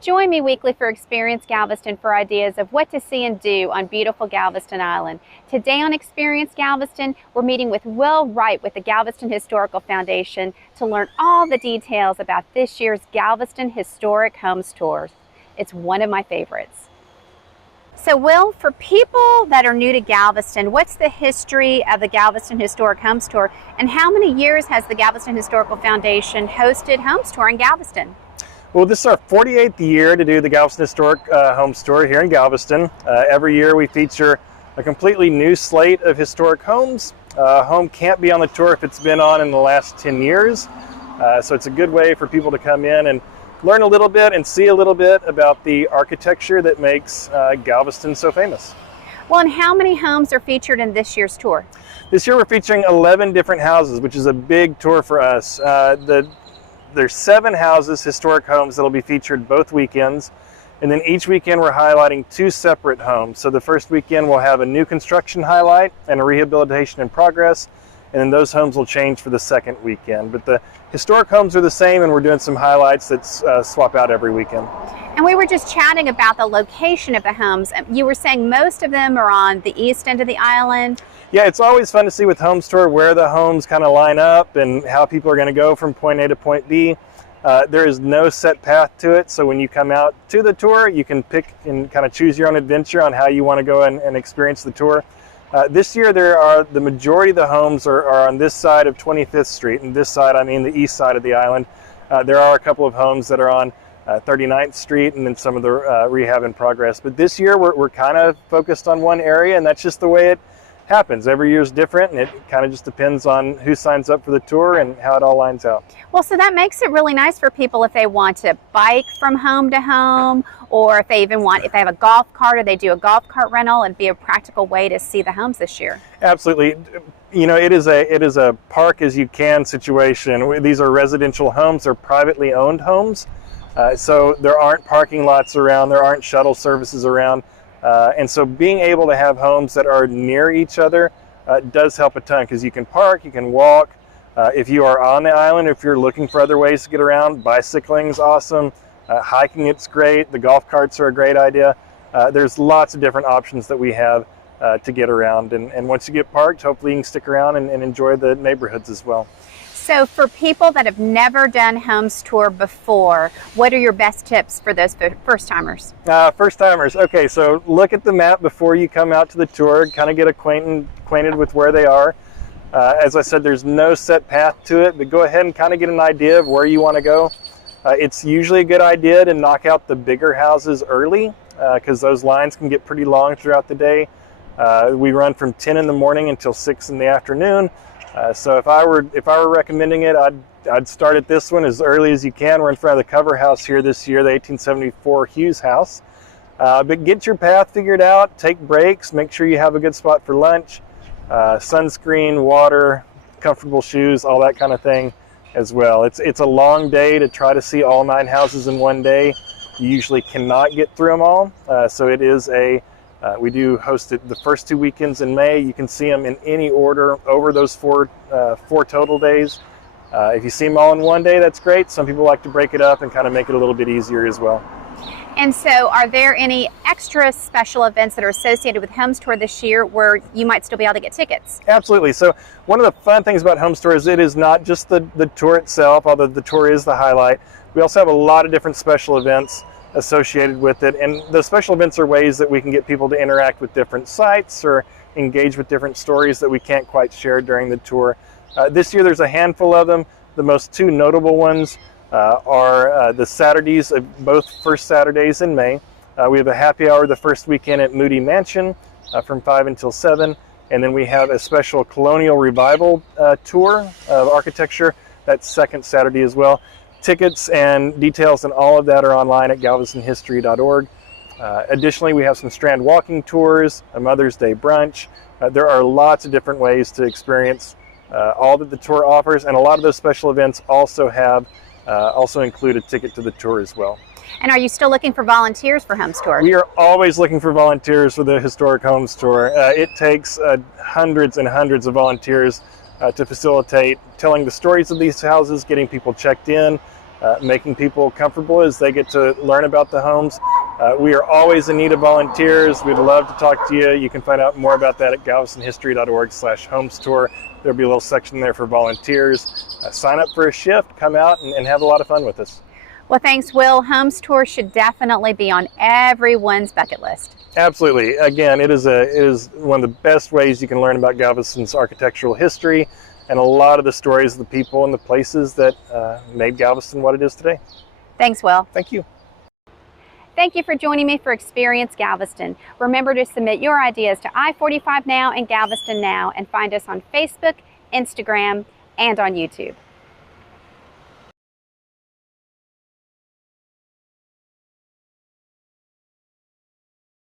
Join me weekly for Experience Galveston for ideas of what to see and do on beautiful Galveston Island. Today on Experience Galveston, we're meeting with Will Wright with the Galveston Historical Foundation to learn all the details about this year's Galveston Historic Homes Tours. It's one of my favorites. So Will, for people that are new to Galveston, what's the history of the Galveston Historic Homes Tour, and how many years has the Galveston Historical Foundation hosted Homes Tour in Galveston? Well, this is our 48th year to do the Galveston Historic Homes Tour here in Galveston. Every year we feature a completely new slate of historic homes. A home can't be on the tour if it's been on in the last 10 years. So it's a good way for people to come in and learn a little bit and see a little bit about the architecture that makes Galveston so famous. Well, and how many homes are featured in this year's tour? This year we're featuring 11 different houses, which is a big tour for us. There's 7 houses, historic homes, that'll be featured both weekends. And then each weekend we're highlighting 2 separate homes. So the first weekend we'll have a new construction highlight and a rehabilitation in progress. And then those homes will change for the second weekend. But the historic homes are the same, and we're doing some highlights that swap out every weekend. And we were just chatting about the location of the homes. You were saying most of them are on the east end of the island. Yeah, it's always fun to see with Homes Tour where the homes kind of line up and how people are going to go from point A to point B. There is no set path to it, so when you come out to the tour, you can pick and kind of choose your own adventure on how you want to go and experience the tour. This year, the majority of the homes are on this side of 25th Street, and this side, I mean the east side of the island. There are a couple of homes that are on 39th Street and then some of the rehab in progress. But this year, we're kind of focused on one area, and that's just the way it happens. Every year is different, and it kind of just depends on who signs up for the tour and how it all lines out. Well, so that makes it really nice for people if they want to bike from home to home, or if they have a golf cart, or they do a golf cart rental. It'd be a practical way to see the homes this year. Absolutely. You know, it is a park as you can situation. These are residential homes. They're privately owned homes. So there aren't parking lots around. There aren't shuttle services around. And so being able to have homes that are near each other does help a ton, because you can park, you can walk. If you are on the island, if you're looking for other ways to get around, bicycling is awesome. Hiking, it's great. The golf carts are a great idea. There's lots of different options that we have to get around. And once you get parked, hopefully you can stick around and enjoy the neighborhoods as well. So for people that have never done Homes Tour before, what are your best tips for those first-timers? First-timers, okay, so look at the map before you come out to the tour, kind of get acquainted with where they are. As I said, there's no set path to it, but go ahead and kind of get an idea of where you want to go. It's usually a good idea to knock out the bigger houses early, because those lines can get pretty long throughout the day. We run from 10 in the morning until 6 in the afternoon. So if I were recommending it, I'd start at this one as early as you can. We're in front of the cover house here this year, the 1874 Hughes House. But get your path figured out, take breaks, make sure you have a good spot for lunch, sunscreen, water, comfortable shoes, all that kind of thing as well. It's a long day to try to see all 9 houses in one day. You usually cannot get through them all. So it is we do host it the first 2 weekends in May. You can see them in any order over those four total days. If you see them all in one day, that's great. Some people like to break it up and kind of make it a little bit easier as well. And so are there any extra special events that are associated with Homes Tour this year where you might still be able to get tickets? Absolutely. So one of the fun things about Homes Tour is it is not just the tour itself, although the tour is the highlight. We also have a lot of different special events associated with it, and the special events are ways that we can get people to interact with different sites or engage with different stories that we can't quite share during the tour. This year there's a handful of them. The most 2 notable ones are the Saturdays, both first Saturdays in May. We have a happy hour the first weekend at Moody Mansion from 5 until 7, and then we have a special colonial revival tour of architecture. That's second Saturday as well. Tickets and details and all of that are online at galvestonhistory.org. Additionally, we have some Strand Walking Tours, a Mother's Day brunch. There are lots of different ways to experience all that the tour offers, and a lot of those special events also include a ticket to the tour as well. And are you still looking for volunteers for Homes Tour? We are always looking for volunteers for the Historic Homes Tour. It takes hundreds and hundreds of volunteers to facilitate telling the stories of these houses, getting people checked in, making people comfortable as they get to learn about the homes. We are always in need of volunteers. We'd love to talk to you. You can find out more about that at galvestonhistory.org/homes tour. There'll be a little section there for volunteers. Sign up for a shift, come out and have a lot of fun with us. Well, thanks, Will. Homes Tour should definitely be on everyone's bucket list. Absolutely. Again, it is one of the best ways you can learn about Galveston's architectural history and a lot of the stories of the people and the places that made Galveston what it is today. Thanks, Will. Thank you. Thank you for joining me for Experience Galveston. Remember to submit your ideas to I-45 Now and Galveston Now, and find us on Facebook, Instagram, and on YouTube.